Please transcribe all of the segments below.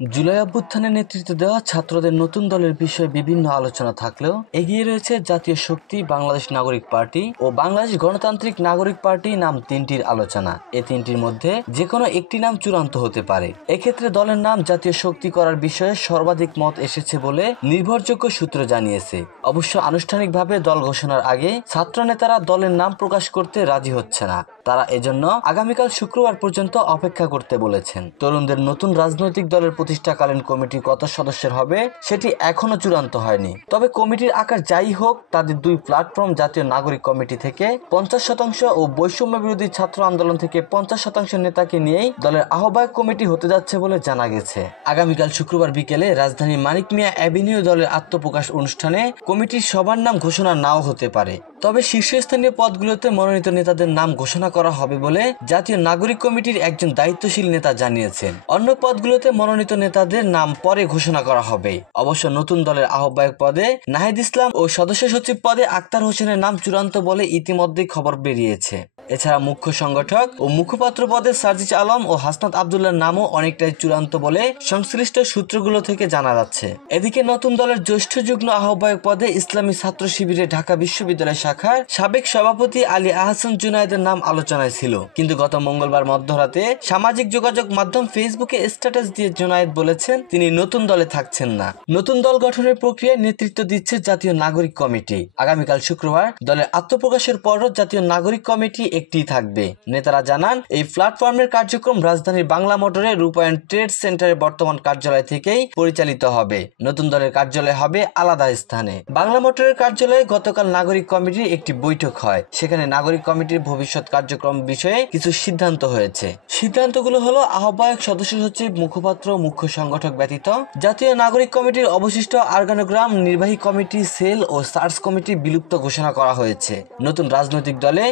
জুলাই অভ্যুত্থানে নেতৃত্ব দেওয়া ছাত্রদের নতুন দলের বিষয়ে বিভিন্ন আলোচনা থাকলেও এগিয়ে রয়েছে জাতীয় শক্তি বাংলাদেশ নাগরিক পার্টি ও বাংলাদেশ গণতান্ত্রিক নাগরিক পার্টি নাম তিনটির আলোচনা। এই তিনটির মধ্যে যে কোনো একটি নাম চূড়ান্ত হতে পারে। এক্ষেত্রে দলের নাম জাতীয় শক্তি করার বিষয়ে সর্বাধিক মত এসেছে বলে নির্ভরযোগ্য সূত্র জানিয়েছে। অবশ্য আনুষ্ঠানিকভাবে দল ঘোষণার আগে ছাত্র নেতারা দলের নাম প্রকাশ করতে রাজি হচ্ছে না। তারা এজন্য আগামীকাল শুক্রবার পর্যন্ত অপেক্ষা করতে বলেছেন। তরুণদের নতুন রাজনৈতিক দলের প্রতিষ্ঠাকালীন কমিটি কত সদস্যের হবে সেটি এখনো চূড়ান্ত হয়নি। তবে কমিটির আকার যাই হোক, তাদের দুই প্ল্যাটফর্ম জাতীয় নাগরিক কমিটি থেকে 50% ও বৈষম্য বিরোধী ছাত্র আন্দোলন থেকে 50% নেতাকে নিয়েই দলের আহ্বায়ক কমিটি হতে যাচ্ছে বলে জানা গেছে। আগামীকাল শুক্রবার বিকেলে রাজধানীর মানিক মিয়া অ্যাভিনিউ দলের আত্মপ্রকাশ অনুষ্ঠানে কমিটির সবার নাম ঘোষণা নাও হতে পারে। তবে শীর্ষস্থানীয় পদগুলোতে মনোনীত নেতাদের নাম ঘোষণা করা হবে বলে জাতীয় নাগরিক কমিটির একজন দায়িত্বশীল নেতা জানিয়েছেন। অন্য পদগুলোতে মনোনীত নেতাদের নাম পরে ঘোষণা করা হবে। অবশ্য নতুন দলের আহ্বায়ক পদে নাহিদ ইসলাম ও সদস্য সচিব পদে আক্তার হোসেনের নাম চূড়ান্ত বলে ইতিমধ্যেই খবর বেরিয়েছে। এছাড়া মুখ্য সংগঠক ও মুখপাত্র পদে সার্জিস আলম ও হাসনাত আব্দুল্লাহর নামও অনেকটাই চূড়ান্ত বলে সংশ্লিষ্ট সূত্রগুলো থেকে জানা যাচ্ছে। এদিকে নতুন দলের জ্যেষ্ঠ যুগ্ম আহ্বায়ক পদে ইসলামী ছাত্র শিবিরের ঢাকা বিশ্ববিদ্যালয় শাখার সাবেক সভাপতি আলী আহসান জুনায়েদের নাম আলোচনায় ছিল, কিন্তু গত মঙ্গলবার মধ্যরাতে সামাজিক যোগাযোগ মাধ্যম ফেসবুকে স্ট্যাটাস দিয়ে জুনায়েদ বলেছেন তিনি নতুন দলে থাকছেন না। নতুন দল গঠনের প্রক্রিয়ায় নেতৃত্ব দিচ্ছে জাতীয় নাগরিক কমিটি। আগামীকাল শুক্রবার দলের আত্মপ্রকাশের পরও জাতীয় নাগরিক কমিটি একটি থাকবে। নেতারা জানান এই প্ল্যাটফর্মের কার্যক্রম রাজধানীর বাংলা মোটরে রূপায়ণ ট্রেড সেন্টারের বর্তমান কার্যালয় থেকেই পরিচালিত হবে। নতুন দলের কার্যালয় হবে আলাদা স্থানে। বাংলা মোটরের কার্যালয়ে গতকাল নাগরিক কমিটির একটি বৈঠক হয়। সেখানে নাগরিক কমিটির ভবিষ্যৎ কার্যক্রম বিষয়ে কিছু সিদ্ধান্ত হয়েছে। সিদ্ধান্তগুলো হলো আহ্বায়ক, সদস্য সচিব, মুখপাত্র, মুখ্য সংগঠক ব্যতীত জাতীয় নাগরিক কমিটির অবশিষ্ট অর্গানোগ্রাম, নির্বাহী কমিটি, সেল ও সার্চ কমিটি বিলুপ্ত ঘোষণা করা হয়েছে। নতুন রাজনৈতিক দলে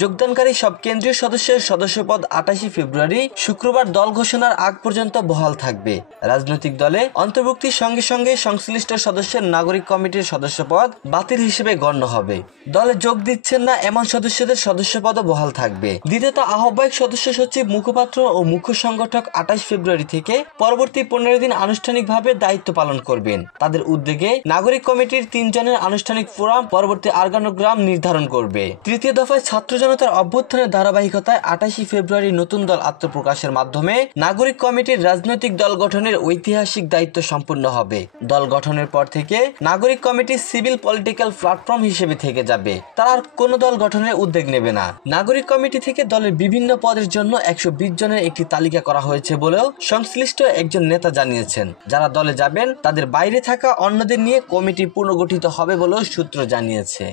যোগদানকারী সব কেন্দ্রীয় সদস্যের সদস্যপদ 28 ফেব্রুয়ারি শুক্রবার দল ঘোষণার আগ পর্যন্ত বহাল থাকবে। রাজনৈতিক দলে অন্তর্ভুক্তির সঙ্গে সঙ্গে সংশ্লিষ্ট সদস্যের নাগরিক কমিটির সদস্যপদ বাতিল হিসেবে গণ্য হবে। দলে যোগ দিচ্ছেন না এমন সদস্যদের সদস্যপদও বহাল থাকবে। দ্বিতীয়ত আহ্বায়ক, সদস্য সচিব, মুখপাত্র ও মুখ্য সংগঠক 28 ফেব্রুয়ারি থেকে পরবর্তী 15 দিন আনুষ্ঠানিকভাবে দায়িত্ব পালন করবেন। তাদের উদ্যোগে নাগরিক কমিটির 3 জনের আনুষ্ঠানিক ফোরাম পরবর্তী অর্গানোগ্রাম নির্ধারণ করবে। তৃতীয় দফায় ছাত্র জনতার অভ্যুত্থানের ধারাবাহিকতায় 28 ফেব্রুয়ারি নতুন দল আত্মপ্রকাশের মাধ্যমে নাগরিক কমিটির রাজনৈতিক দল গঠনের ঐতিহাসিক দায়িত্ব সম্পূর্ণ হবে। দল গঠনের পর থেকে নাগরিক কমিটি সিভিল পলিটিক্যাল প্ল্যাটফর্ম হিসেবে থেকে যাবে। তারা আর কোনো দল গঠনের উদ্যোগ নেবে না। নাগরিক কমিটি থেকে দলের বিভিন্ন পদের জন্য 120 জনের একটি তালিকা করা হয়েছে বলেও সংশ্লিষ্ট একজন নেতা জানিয়েছেন। যারা দলে যাবেন তাদের বাইরে থাকা অন্যদের নিয়ে কমিটি পুনর্গঠিত হবে বলেও সূত্র জানিয়েছে।